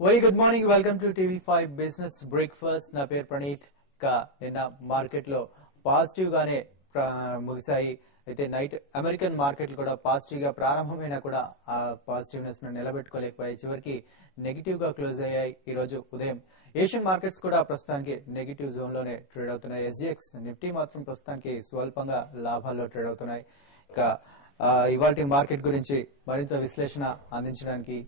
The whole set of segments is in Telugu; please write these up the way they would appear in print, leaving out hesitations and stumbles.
Very good morning, welcome to TV5 business breakfast. నా పేరు ప్రణీత్. నిన్న మార్కెట్ లో పాజిటివ్ గానే ముగిశాయి. అయితే నైట్ అమెరికన్ మార్కెట్లు కూడా పాజిటివ్ గా ప్రారంభమైనా కూడా ఆ పాజిటివ్నెస్ ను నిలబెట్టుకోలేకపోయాయి. చివరికి నెగిటివ్ గా క్లోజ్ అయ్యాయి. ఈ రోజు ఉదయం ఏషియన్ మార్కెట్స్ కూడా ప్రస్తుతానికి నెగిటివ్ జోన్ లోనే ట్రేడ్ అవుతున్నాయి. ఎస్జిఎక్స్ నిఫ్టీ మాత్రం ప్రస్తుతానికి స్వల్పంగా లాభాల్లో ట్రేడ్ అవుతున్నాయి. ఇక ఇవాల్టి మార్కెట్ గురించి మరింత విశ్లేషణ అందించడానికి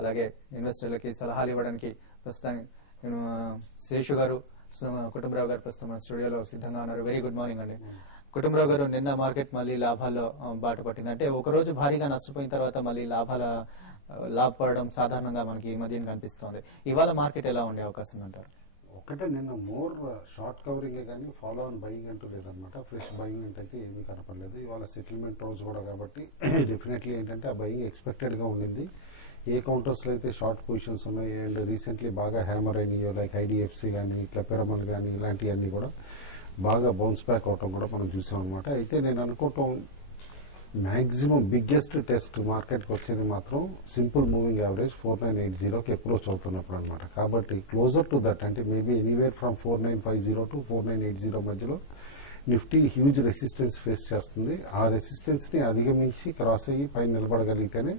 అలాగే ఇన్వెస్టర్లకి సలహాలు ఇవ్వడానికి ప్రస్తుతానికి శేషు గారు, కుటుంబరావు గారు ప్రస్తుతం మన స్టూడియోలో సిద్ధంగా ఉన్నారు. వెరీ గుడ్ మార్నింగ్ అండి. కుటుంబరావు గారు, నిన్న మార్కెట్ మళ్ళీ లాభాల్లో బాట పట్టింది. అంటే ఒక రోజు భారీగా నష్టపోయిన తర్వాత మళ్ళీ లాభపడడం సాధారణంగా మనకి ఈ మధ్యన కనిపిస్తోంది. ఇవాళ మార్కెట్ ఎలా ఉండే అవకాశం అంటారు? ఒకటే నిన్న మోర్ షార్ట్ కవరింగే కానీ ఫాలో ఆన్ బయింగ్ అంటూ లేదనమాట. ఫ్రెష్ బయింగ్ అంటే అయితే ఏమీ కనపడలేదు. ఇవాళ సెటిల్మెంట్ రోజు కూడా కాబట్టి డెఫినెట్లీ ఏంటంటే ఆ బయింగ్ ఎక్స్పెక్టెడ్ గా ఉండింది. ఏ కౌంటర్స్ లో అయితే షార్ట్ పొజిషన్స్ ఉన్నాయి అండ్ రీసెంట్లీ బాగా హ్యామర్ అయినాయో లైక్ ఐడిఎఫ్సి కానీ ఇట్లా పిరమల్ కానీ ఇలాంటివన్నీ కూడా బాగా బౌన్స్ బ్యాక్ అవటం కూడా మనం చూసాం అనమాట. అయితే నేను అనుకోవటం మాక్సిమం బిగ్గెస్ట్ టెస్ట్ మార్కెట్కి వచ్చేది మాత్రం సింపుల్ మూవింగ్ యావరేజ్ 4980కి అప్రోచ్ అవుతున్నప్పుడు అనమాట. కాబట్టి క్లోజర్ టు దట్ అంటే మేబీ ఎనీవేర్ ఫ్రమ్ 4950 టు 4980 మధ్యలో నిఫ్టీ హ్యూజ్ రెసిస్టెన్స్ ఫేస్ చేస్తుంది. ఆ రెసిస్టెన్స్ ని అధిగమించి క్రాస్ అయ్యి పైన నిలబడగలిగితేనే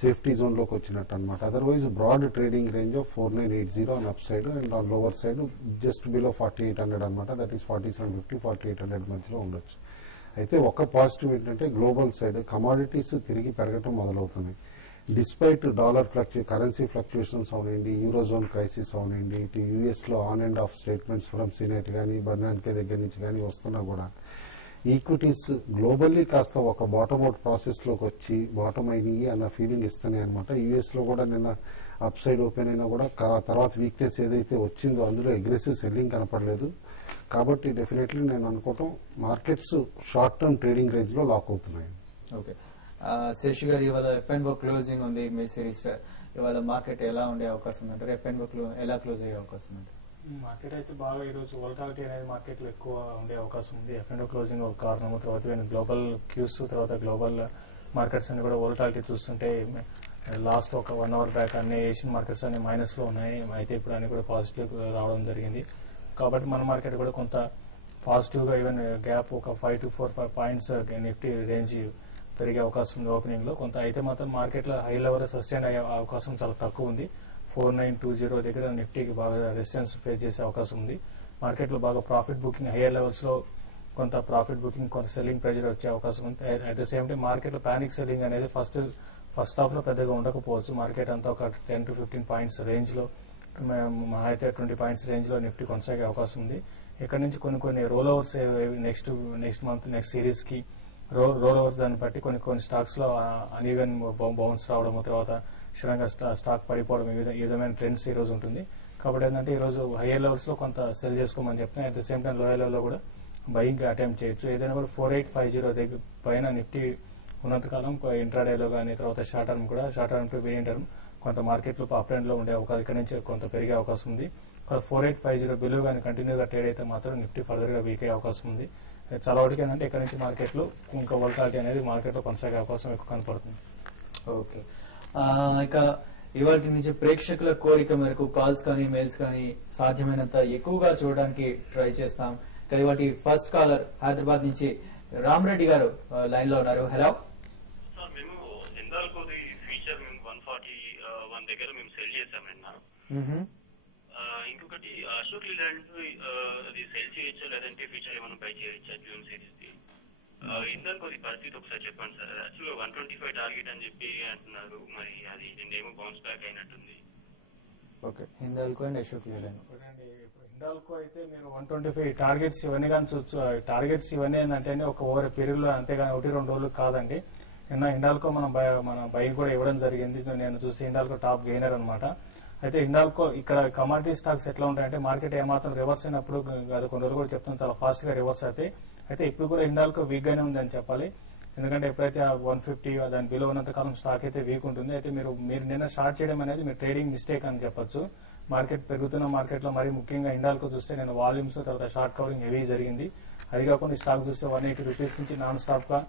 సేఫ్టీ జోన్ లోకి వచ్చినట్టు అనమాట. Otherwise broad trading range of 4980 on up side and on lower side just below 4800 అనమాట. దట్ ఈస్ 4750 4800 మధ్యలో ఉండొచ్చు. అయితే ఒక పాజిటివ్ ఏంటంటే గ్లోబల్ సైడ్ కమాడిటీస్ తిరిగి పెరగటం మొదలవుతుంది. డిస్పైట్ డాలర్ కరెన్సీ ఫ్లక్చుయేషన్స్ అవునండి, యూరోజోన్ క్రైసిస్ అవునండి, ఇటు యూఎస్ లో on and off statements from Senate కానీ బర్నాన్కే దగ్గర నుంచి కానీ వస్తున్నా కూడా ఈక్విటీస్ గ్లోబల్లీ కాస్త ఒక బాటమ్ అవుట్ ప్రాసెస్ లోకి వచ్చి బాటమ్ అయినాయి అన్న ఫీలింగ్ ఇస్తున్నాయి అనమాట. యూఎస్ లో కూడా నిన్న అప్ సైడ్ ఓపెన్ అయినా కూడా తర్వాత వీక్నెస్ ఏదైతే వచ్చిందో అందులో అగ్రెసివ్ సెల్లింగ్ కనపడలేదు. కాబట్టి డెఫినెట్లీ నేను అనుకోవటం markets short term trading range లో లాక్ అవుతున్నాయి. ఓకే, శేషు గారు, ఇవాళ ఎఫ్ఎన్ఓ క్లోజింగ్ ఉంది మీ సిరీస్. ఇవాళ మార్కెట్ ఎలా ఉండే అవకాశం ఉందంటారు? ఎఫ్ఎన్ఓ ఎలా క్లోజ్ అయ్యే అవకాశం ఉంది? మార్కెట్ అయితే బాగా ఈ రోజు వోల్టాలిటీ అనేది మార్కెట్ లో ఎక్కువ ఉండే అవకాశం ఉంది. ఎఫ్ఎన్ఓ క్లోజింగ్ ఒక కారణం, తర్వాత గ్లోబల్ క్యూస్, తర్వాత గ్లోబల్ మార్కెట్స్ అన్ని కూడా వోల్టాలిటీ చూస్తుంటే లాస్ట్ ఒక 1 అవర్ బ్యాక్ అన్ని ఏషియన్ మార్కెట్స్ అన్ని మైనస్ లో ఉన్నాయి. అయితే ఇప్పుడు అన్ని కూడా పాజిటివ్ రావడం జరిగింది. కాబట్టి మన మార్కెట్ కూడా కొంత పాజిటివ్ గా ఈవెన్ గ్యాప్ ఒక 5 to 4 పాయింట్స్ నిఫ్టీ రేంజ్ పెరిగే అవకాశం ఉంది ఓపెనింగ్ లో కొంత. అయితే మాత్రం మార్కెట్ లో హై లెవెల్ సస్టైన్ అయ్యే అవకాశం చాలా తక్కువ ఉంది. 4920 దగ్గర నిఫ్టీకి బాగా రెసిస్టెన్స్ ఫేస్ చేసే అవకాశం ఉంది. మార్కెట్ లో బాగా ప్రాఫిట్ బుకింగ్ హైయర్ లెవెల్స్ లో కొంత ప్రాఫిట్ బుకింగ్, కొంత సెల్లింగ్ ప్రెజర్ వచ్చే అవకాశం ఉంది. At the same time market లో పానిక్ సెల్లింగ్ అనేది ఫస్ట్ హాఫ్ లో పెద్దగా ఉండకపోవచ్చు. మార్కెట్ అంతా ఒక 10 to 15 పాయింట్స్ రేంజ్ లో, అయితే 20 పాయింట్స్ రేంజ్ లో నిఫ్టీ కొనసాగే అవకాశం ఉంది. ఇక్కడ నుంచి కొన్ని role overs next month next series కి రోల్ ఓవర్స్ దాన్ని బట్టి కొన్ని స్టాక్స్ లో అన్ఈవెన్ బౌన్స్ రావడం, తర్వాత క్షణంగా స్టాక్ పడిపోవడం, ఈ విధమైన ట్రెండ్స్ ఈ రోజు ఉంటుంది. కాబట్టి ఏంటంటే ఈ రోజు హైయర్ లెవెల్స్ లో కొంత సెల్ చేసుకోమని చెప్తున్నాయి. At the same time lower level లో కూడా బయింగ్ అటెంప్ట్ చేయొచ్చు. ఏదైనా కూడా 4850 దగ్గర పైన నిఫ్టీ ఉన్నంతకాలం ఇంట్రాడేలో కానీ తర్వాత షార్ట్ టర్మ్ కూడా, short term two medium term కొంత మార్కెట్ లో అప్ ట్రెండ్ లో ఉండే అవకాశం, ఇక్కడ నుంచి కొంత పెరిగే అవకాశం ఉంది. 4850 బిలో కానీ కంటిన్యూగా ట్రేడ్ అయితే మాత్రం నిఫ్టీ ఫర్దర్ గా వీక్ అయ్యే అవకాశం ఉంది. చాలా వరకు ఏంటంటే ఇక్కడ నుంచి మార్కెట్ లో ఇంకా వోల్టాలిటీ అనేది మార్కెట్ లో కొనసాగే అవకాశం ఎక్కువ కనపడుతుంది. ఓకే, ఇక ఇవాటి నుంచి ప్రేక్షకుల కోరిక మేరకు కాల్స్ కానీ మెయిల్స్ కానీ సాధ్యమైనంత ఎక్కువగా చూడడానికి ట్రై చేస్తాం. ఇవాటి ఫస్ట్ కాలర్ హైదరాబాద్ నుంచి రామరెడ్డి గారు లైన్ లో ఉన్నారు. హలో సార్, మేము జిందాల్కో ఫీచర్ మేము 141 దగ్గర మేము సెల్ చేసామన్నా. ఇంకొకటి అశోక్ లీలాండ్ అది సెల్ చేయొచ్చా లేదంటే ఫీచర్ ఏమైనా బై చేయొచ్చా జూన్ సిరీస్ ది? ఇందాక కొద్ది పరిస్థితి ఒకసారి చెప్పండి సార్. యాక్చువల్గా 125 టార్గెట్ అని చెప్పి అంటున్నారు, మరి అది నిన్నేమో బౌన్స్ బ్యాక్ అయినట్టుంది. Okay, Hindalco and Ashok Leyland. Hindalco అయితే మీరు 125 టార్గెట్స్ ఇవన్నీ కానీ చూచ్చు. టార్గెట్స్ ఇవన్నీ ఏంటంటే ఒక ఓవర్ పీరియడ్ లో, అంతేగాని 1-2 రోజులు కాదండి. నిన్న హిండాల్కో మన బై కూడా ఇవ్వడం జరిగింది. నేను చూసి హిండాల్కో టాప్ గెయినర్ అనమాట. అయితే హిండాల్కో ఇక్కడ కమాడిటీ స్టాక్స్ ఎట్లా ఉంటాయంటే మార్కెట్ ఏమాత్రం రివర్స్ అయినప్పుడు అది కొన్ని రోజులు కూడా చెప్తాను చాలా ఫాస్ట్ గా రివర్స్ అవుతాయి. అయితే ఇప్పుడు కూడా హిండాల్కో వీక్ గానే ఉందని చెప్పాలి. ఎందుకంటే ఎప్పుడైతే 150 దాని బిలో ఉన్నంత కాలం స్టాక్ అయితే వీక్ ఉంటుంది. అయితే మీరు నిన్న స్టార్ట్ చేయడం అనేది మీ ట్రేడింగ్ మిస్టేక్ అని చెప్పొచ్చు. మార్కెట్ పెరుగుతున్న మార్కెట్ లో మరి ముఖ్యంగా హిండాల్కో చూస్తే నేను వాల్యూమ్స్ తర్వాత షార్ట్ కవరింగ్ హెవీ జరిగింది. అది కాకుండా ఈ స్టాక్ చూస్తే 180 రూపీస్ నుంచి నాన్ స్టాప్ గా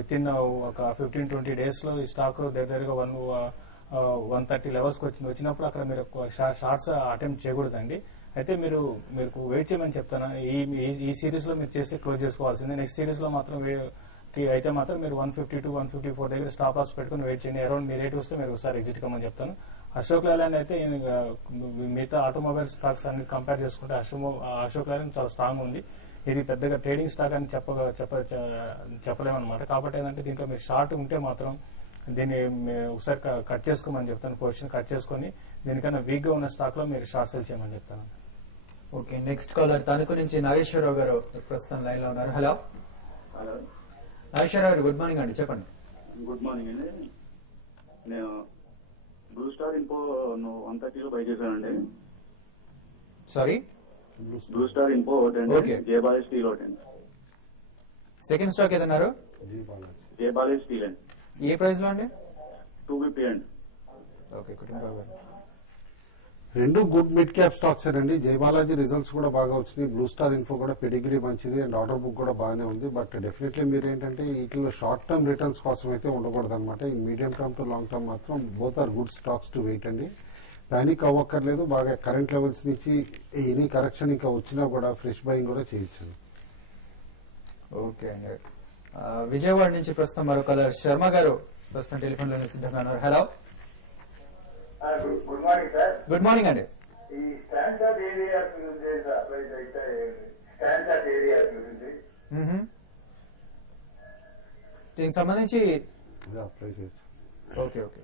విత్ ఇన్ ఒక 15-20 డేస్ లో ఈ స్టాక్ దగ్గరగా 130 లెవెల్స్ వచ్చినప్పుడు అక్కడ మీరు షార్ట్స్ అటెంప్ట్ చేయకూడదండి. అయితే మీరు వెయిట్ చేయమని చెప్తాను. ఈ సిరీస్ లో మీరు చేసి క్లోజ్ చేసుకోవాల్సిందే. నెక్స్ట్ సిరీస్ లో మాత్రం అయితే మాత్రం మీరు 150 to 154 దగ్గర స్టాప్ లాస్ పెట్టుకుని వెయిట్ చేయండి. అరౌండ్ మీ రేట్ వస్తే మీరు ఒకసారి ఎగ్జిట్ కమ్మని చెప్తాను. అశోక్ లైలాండ్ అయితే మిగతా ఆటోమొబైల్ స్టాక్స్ అన్ని కంపేర్ చేసుకుంటే అశోక్ లైలాండ్ చాలా స్ట్రాంగ్ ఉంది. ఇది పెద్దగా ట్రేడింగ్ స్టాక్ అని చెప్పలేమన్నమాట. కాబట్టి ఏంటంటే దీంట్లో మీరు షార్ట్ ఉంటే మాత్రం దీన్ని ఒకసారి కట్ చేసుకోమని చెప్తాను. పొజిషన్ కట్ చేసుకుని దీనికన్నా వీక్ గా ఉన్న స్టాక్ లో మీరు షార్ట్ సెల్ చేయమని చెప్తాను. ఓకే, నెక్స్ట్ కాలర్ తణుకు నుంచి నాగేశ్వరరావు గారు ప్రస్తుతం లైన్ లో ఉన్నారు. హలో నాగేశ్వరరావు గారు, గుడ్ మార్నింగ్ అండి, చెప్పండి. గుడ్ మార్నింగ్ అండి. నేను బ్లూ స్టార్ ఇన్ఫో 130లో బై చేశానండి. సారీ, బ్లూ స్టార్ ఇన్ఫో ఒకటి, జయబాలి స్టీల్ ఒకటి. సెకండ్ స్టాక్ ఏదన్నారు? జయబాలి స్టీల్ అండి. ఏ ప్రైస్ లో అండి? 250 అండి. ఓకే, కుటుంబరావు గారు. రెండు గుడ్ మిడ్ క్యాప్ స్టాక్స్ అండి. జయబాలాజీ రిజల్ట్స్ కూడా బాగా వచ్చినాయి. బ్లూ స్టార్ ఇన్ఫో కూడా పెడిగ్రీ మంచిది అండ్ ఆర్డర్ బుక్ కూడా బాగానే ఉంది. బట్ డెఫినెట్లీ మీరు ఏంటంటే వీటిలో షార్ట్ టర్మ్ రిటర్న్స్ కోసం అయితే ఉండకూడదు అనమాట. ఈ medium term to long term మాత్రం both are good stocks to wait అండి. పానిక్ అవ్వక్కర్లేదు. బాగా కరెంట్ లెవెల్స్ నుంచి ఎనీ కరెక్షన్ ఇంకా వచ్చినా కూడా ఫ్రెష్ బయింగ్ కూడా చేయొచ్చు. ఓకే అండి. విజయవాడ నుంచి ప్రస్తుతం మరో కలర్ శర్మ గారు ప్రస్తుతం టెలిఫోన్ లో సిద్ధంగా ఉన్నారు. Hello, good morning sir. Good morning అండి. ఈ స్టాండర్డ్ ఏరియా గురించి స్టాండర్డ్ ఏరియా గురించి దీనికి సంబంధించి అప్లై చేయొచ్చు. ఓకే ఓకే,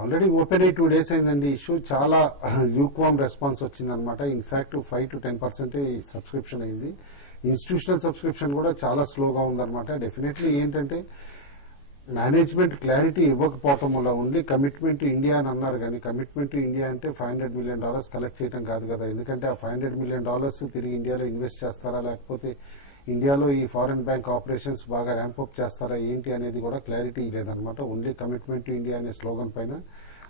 ఆల్రెడీ ఓపెన్ అయ్యి 2 days అయిందండి. ఇష్యూ చాలా ల్యూక్వామ్ రెస్పాన్స్ వచ్చిందనమాట. ఇన్ఫాక్ట్ 5 to 10% సబ్స్క్రిప్షన్ అయింది. ఇన్స్టిట్యూషనల్ సబ్స్క్రిప్షన్ కూడా చాలా స్లోగా ఉందన్నమాట. డెఫినెట్లీ ఏంటంటే మేనేజ్మెంట్ క్లారిటీ ఇవ్వకపోవటం వల్ల ఓన్లీ కమిట్మెంట్ ఇండియా అని అన్నారు, కానీ కమిట్మెంట్ ఇండియా అంటే $500 million కలెక్ట్ చేయడం కాదు కదా. ఎందుకంటే ఆ $500 million తిరిగి ఇండియాలో ఇన్వెస్ట్ చేస్తారా, లేకపోతే ఇండియాలో ఈ ఫారెన్ బ్యాంక్ ఆపరేషన్స్ బాగా ర్యాంప్అప్ చేస్తారా ఏంటి అనేది కూడా క్లారిటీ లేదనమాట. ఓన్లీ కమిట్మెంట్ ఇండియా అనే స్లోగన్ పైన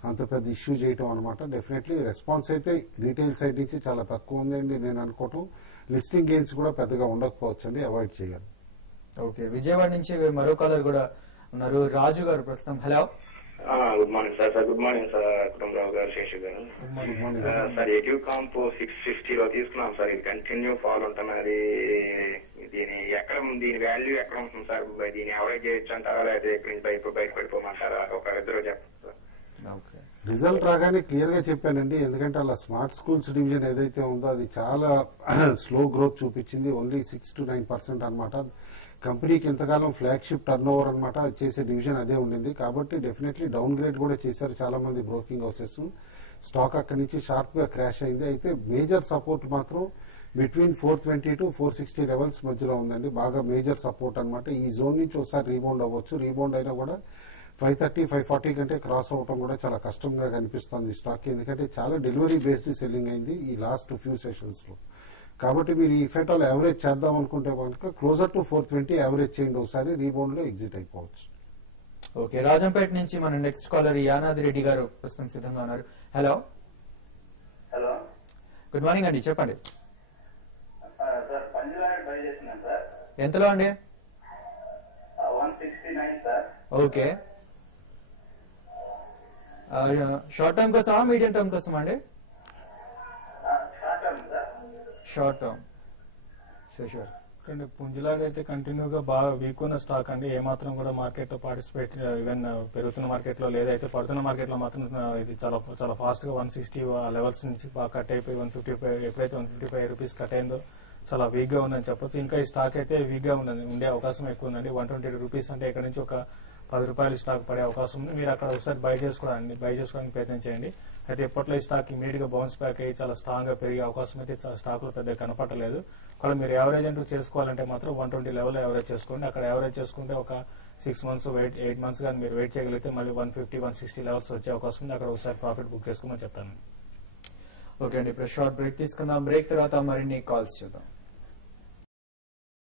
అంత పెద్ద ఇష్యూ చేయటం అనమాట. డెఫినెట్లీ రెస్పాన్స్ అయితే రీటైల్ సైడ్ నుంచి చాలా తక్కువ ఉందండి నేను అనుకోవటం. లిస్టింగ్ గెయిన్స్ కూడా పెద్దగా ఉండకపోవచ్చు అండి, అవాయిడ్ చేయాలి. ఓకే, విజయవాడ నుంచి మరో కాలర్ కూడా ఉన్నారు, రాజు గారు ప్రస్తుతం. Hello, good morning sir. Good morning sir, Kutumbarao గారు, శేషు గారు. సార్ ఎటివ్ కాంప్ 650లో తీసుకున్నాం సార్. ఇది కంటిన్యూ ఫాల్ ఉంటున్నది. దీని వాల్యూ ఎక్కడ ఉంటుంది సార్? దీన్ని అవాయిడ్ చేయొచ్చు అంటారా, లేదా ఇక్కడి నుంచి బయటపడిపోమంటారా? ఒకరిద్దరు చెప్పండి సార్. రిజల్ట్ రాగానే క్లియర్ గా చెప్పానండి. ఎందుకంటే అలా స్మార్ట్ స్కూల్స్ డివిజన్ ఏదైతే ఉందో అది చాలా స్లో గ్రోత్ చూపించింది. ఓన్లీ 6 to 9% అనమాట. కంపెనీకి ఇంతకాలం ఫ్లాగ్షిప్ టర్న్ ఓవర్ అనమాట చేసే డివిజన్ అదే ఉండింది. కాబట్టి డెఫినెట్లీ డౌన్ గ్రేడ్ కూడా చేశారు చాలా మంది బ్రోకింగ్ హౌసెస్. స్టాక్ అక్కడి నుంచి షార్ప్ గా క్రాష్ అయింది. అయితే మేజర్ సపోర్ట్ మాత్రం బిట్వీన్ 420 to 460 లెవెల్స్ మధ్యలో ఉందండి. బాగా మేజర్ సపోర్ట్ అనమాట. ఈ జోన్ నుంచి ఒకసారి రీబౌండ్ అవ్వచ్చు. రీబౌండ్ అయినా కూడా 530, 540 కంటే క్రాస్ అవటం కూడా చాలా కష్టంగా కనిపిస్తుంది స్టాక్. ఎందుకంటే చాలా డెలివరీ బేస్డ్ సెల్లింగ్ అయింది ఈ లాస్ట్ ఫ్యూ సెషన్స్ లో. కాబట్టి మీరు ఈ ఫెటాల్ యావరేజ్ చేద్దాం అనుకుంటే కనుక క్లోజర్ టు 420 యావరేజ్ చేయండి, ఒకసారి రీబౌండ్ లో ఎగ్జిట్ అయిపోవచ్చు. ఓకే, రాజంపేట నుంచి మన నెక్స్ట్ కాలర్ యానాది రెడ్డి గారు ప్రస్తుతం సిద్ధంగా ఉన్నారు. హలో, హలో, గుడ్ మార్నింగ్ అండి, చెప్పండి. సార్ పంజాబ్ బై చేస్తున్నాను సార్. ఎంతలో అండి? 169 సార్. ఓకే, షార్ట్ టర్మ్ కోసమా మీడియం టర్మ్ కోసమా అండి? Short term sir. Short term. Sure. పుంజులాగా అయితే కంటిన్యూగా బాగా వీక్ ఉన్న స్టాక్ అండి. ఏమాత్రం కూడా మార్కెట్ లో పార్టిసిపేట్ ఈవెన్ పెరుగుతున్న మార్కెట్ లో లేదైతే పడుతున్న మార్కెట్ లో మాత్రం ఇది చాలా ఫాస్ట్ గా 160 లెవెల్స్ నుంచి బాగా కట్ అయిపోయి 155 ఎప్పుడైతే 155 రూపీస్ కట్ అయిందో చాలా వీక్ గా ఉందని చెప్పొచ్చు. ఇంకా ఈ స్టాక్ అయితే వీక్ గా ఉండే అవకాశం ఎక్కువ ఉందండి. 120 రూపీస్ అంటే ఇక్కడ నుంచి ఒక ₹10 స్టాక్ పడే అవకాశం ఉంది. మీరు అక్కడ ఒకసారి బై చేసుకోవడానికి ప్రయత్నం చేయండి. అయితే ఇప్పట్లో ఈ స్టాక్ ఇమీడియట్ గా బౌన్స్ బ్యాక్ అయ్యి చాలా స్ట్రాంగ్ గా పెరిగే అవకాశం అయితే స్టాక్ లో పెద్దగా కనపడలేదు. ఒకవేళ మీరు యావరేజ్ అంటూ చేసుకోవాలంటే మాత్రం 120 లెవెల్ యావరేజ్ చేసుకోండి. అక్కడ యావరేజ్ చేసుకుంటే ఒక 6 months 8 months కానీ మీరు వెయిట్ చేయగలిగితే మళ్ళీ 150, 160 లెవెల్స్ వచ్చే అవకాశం ఉంది. అక్కడ ఒకసారి ప్రాఫిట్ బుక్ చేసుకోమని చెప్తాను. ఓకే అండి, ఇప్పుడు షార్ట్ బ్రేక్ తీసుకుందాం. బ్రేక్ తర్వాత మరిన్ని కాల్స్ చూద్దాం.